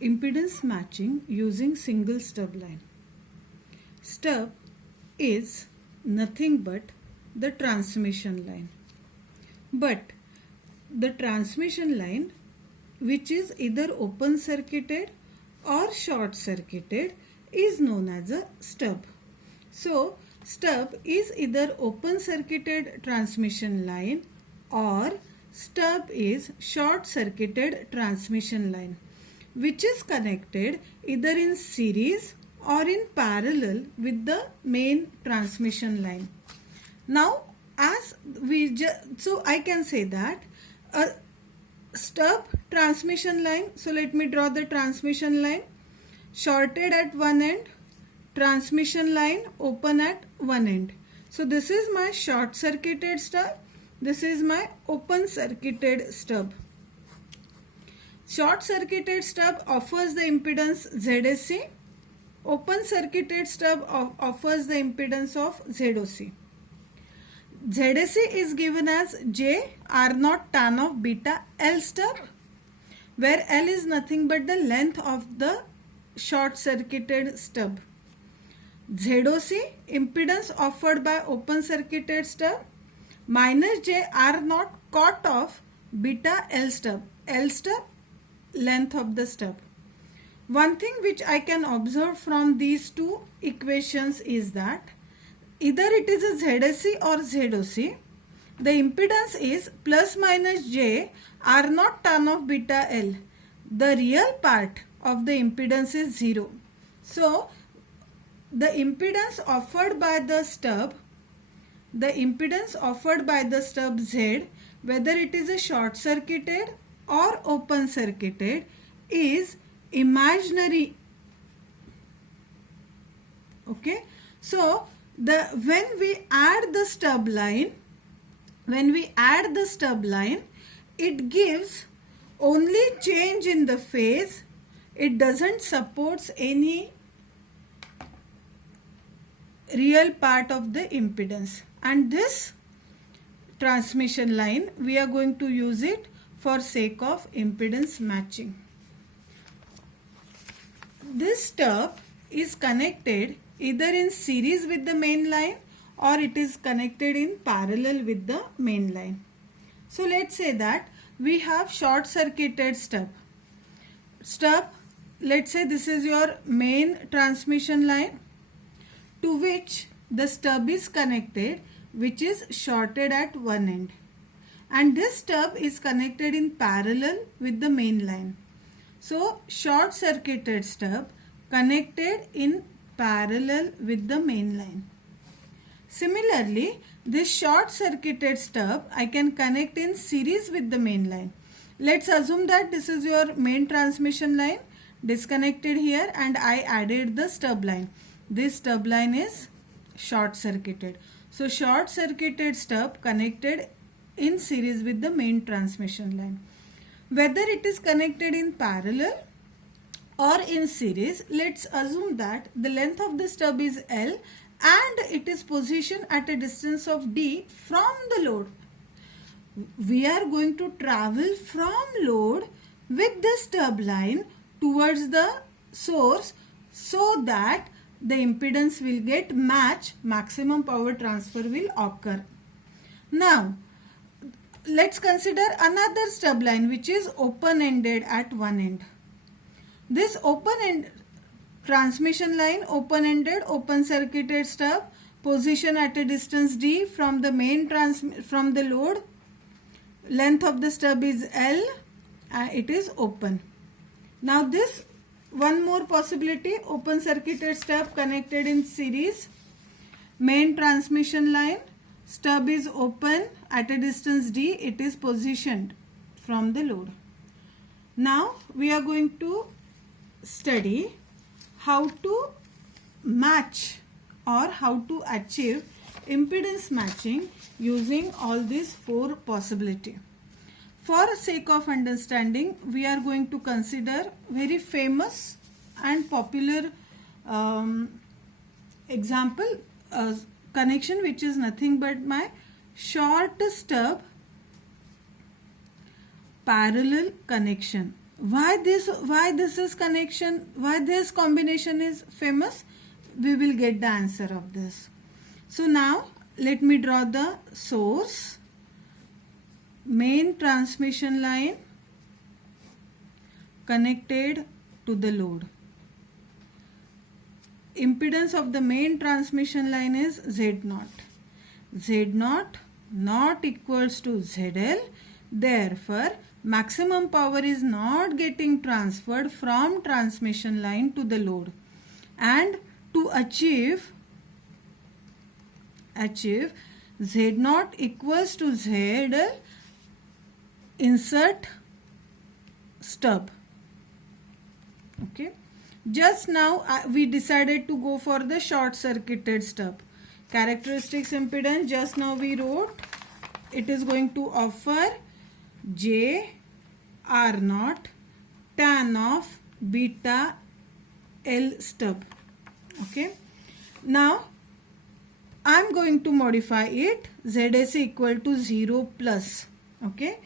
impedance matching using single stub line. Stub is nothing but the transmission line. But the transmission line, which is either open circuited or short circuited, is known as a stub. So, stub is either open circuited transmission line or stub is short circuited transmission line, which is connected either in series or in parallel with the main transmission line. Now, so I can say that a stub transmission line, so let me draw the transmission line, shorted at one end, transmission line open at one end. So this is my short circuited stub, this is my open circuited stub. Short circuited stub offers the impedance ZSC, open circuited stub offers the impedance of ZOC. ZSC is given as J R naught tan of beta L stub, where L is nothing but the length of the short circuited stub. ZOC, impedance offered by open circuited stub, minus J R naught cot of beta L stub, length of the stub. One thing which I can observe from these two equations is that either it is a ZSC or ZOC, the impedance is plus minus J R naught tan of beta L. The real part of the impedance is 0. So, the impedance offered by the stub Z, whether it is a short circuited or open circuited, is imaginary. Okay, so when we add the stub line, it gives only change in the phase. It doesn't support any real part of the impedance, and this transmission line we are going to use it for sake of impedance matching. This stub is connected either in series with the main line or it is connected in parallel with the main line. So let's say that we have short circuited stub. Let's say this is your main transmission line to which the stub is connected, which is shorted at one end, and this stub is connected in parallel with the main line. So short circuited stub connected in parallel with the main line. Similarly, this short circuited stub I can connect in series with the main line. Let's assume that this is your main transmission line disconnected here and I added the stub line. This stub line is short circuited. So short circuited stub connected in series with the main transmission line. Whether it is connected in parallel or in series, let's assume that the length of the stub is L and it is positioned at a distance of D from the load. We are going to travel from load with the stub line towards the source so that the impedance will get matched, maximum power transfer will occur. Now, let's consider another stub line which is open-ended at one end. This open-end transmission line, open-ended, open circuited stub, position at a distance D from the main from the load. Length of the stub is L. It is open. Now this one more possibility, open circuited stub connected in series, main transmission line, stub is open at a distance D, it is positioned from the load. Now we are going to study how to match or how to achieve impedance matching using all these four possibilities. For sake of understanding, we are going to consider very famous and popular example connection, which is nothing but my short stub parallel connection. Why this is connection, why this combination is famous? We will get the answer of this. So now let me draw the source, main transmission line connected to the load. Impedance of the main transmission line is Z0. Z0 not equals to ZL. Therefore, maximum power is not getting transferred from transmission line to the load. And to achieve Z0 equals to ZL, insert stub. Okay. Just now we decided to go for the short circuited stub. Characteristics impedance, just now we wrote, it is going to offer J R0 tan of beta L stub. Okay. Now I am going to modify it, ZSC equal to 0 plus. Okay.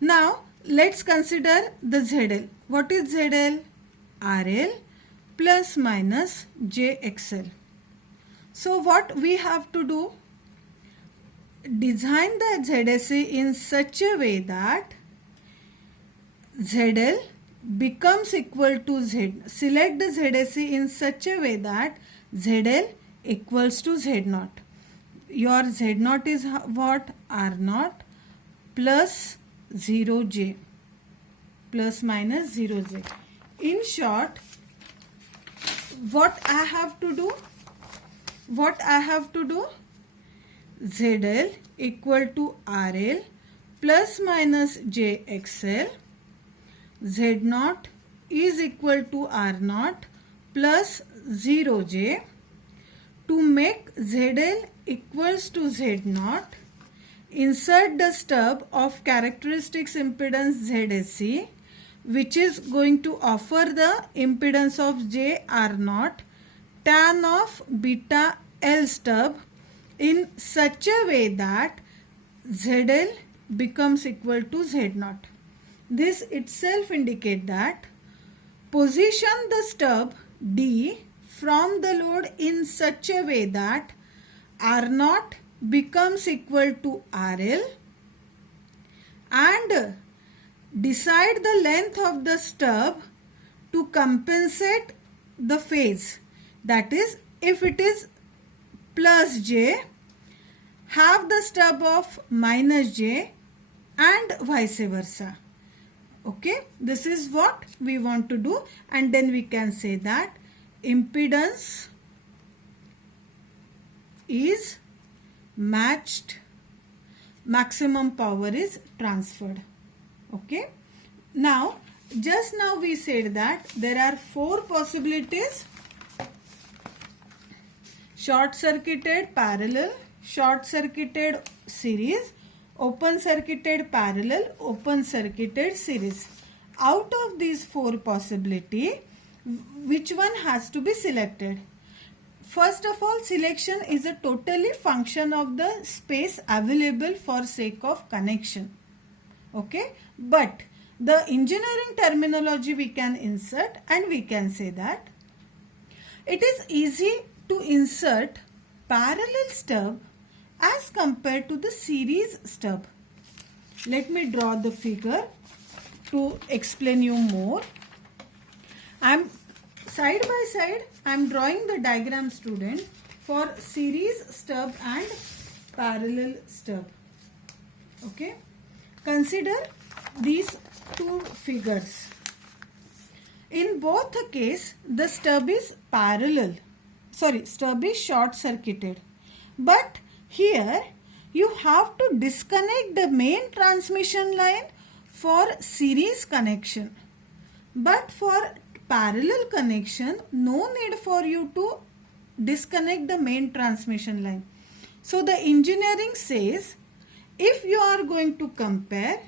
Now let's consider the ZL. What is ZL? RL plus minus JXL. So what we have to do? Design the ZSC in such a way that ZL becomes equal to Z. Select the ZSC in such a way that ZL equals to Z0. Your Z0 is what? R0 plus 0J plus minus 0J. In short, what I have to do? ZL equal to RL plus minus JXL. Z0 is equal to R0 plus 0J. To make ZL equals to Z0, insert the stub of characteristics impedance ZSC, which is going to offer the impedance of J R0 tan of beta L stub in such a way that ZL becomes equal to Z0. This itself indicates that position the stub D from the load in such a way that R0 becomes equal to RL, and decide the length of the stub to compensate the phase. That is, if it is plus J, have the stub of minus J and vice versa. Okay, this is what we want to do, and then we can say that impedance is matched, maximum power is transferred. Okay. Now, just now we said that there are 4 possibilities: short circuited parallel, short circuited series, open circuited parallel, open circuited series. Out of these 4 possibilities, which one has to be selected? First of all, selection is a totally function of the space available for sake of connection. Okay, but the engineering terminology we can insert, and we can say that it is easy to insert parallel stub as compared to the series stub. Let me draw the figure to explain you more. Side by side I am drawing the diagram, student, for series stub and parallel stub. Okay. Consider these 2 figures. In both the case, the stub is stub is short circuited. But here you have to disconnect the main transmission line for series connection. But for parallel connection, no need for you to disconnect the main transmission line. So the engineering says, if you are going to compare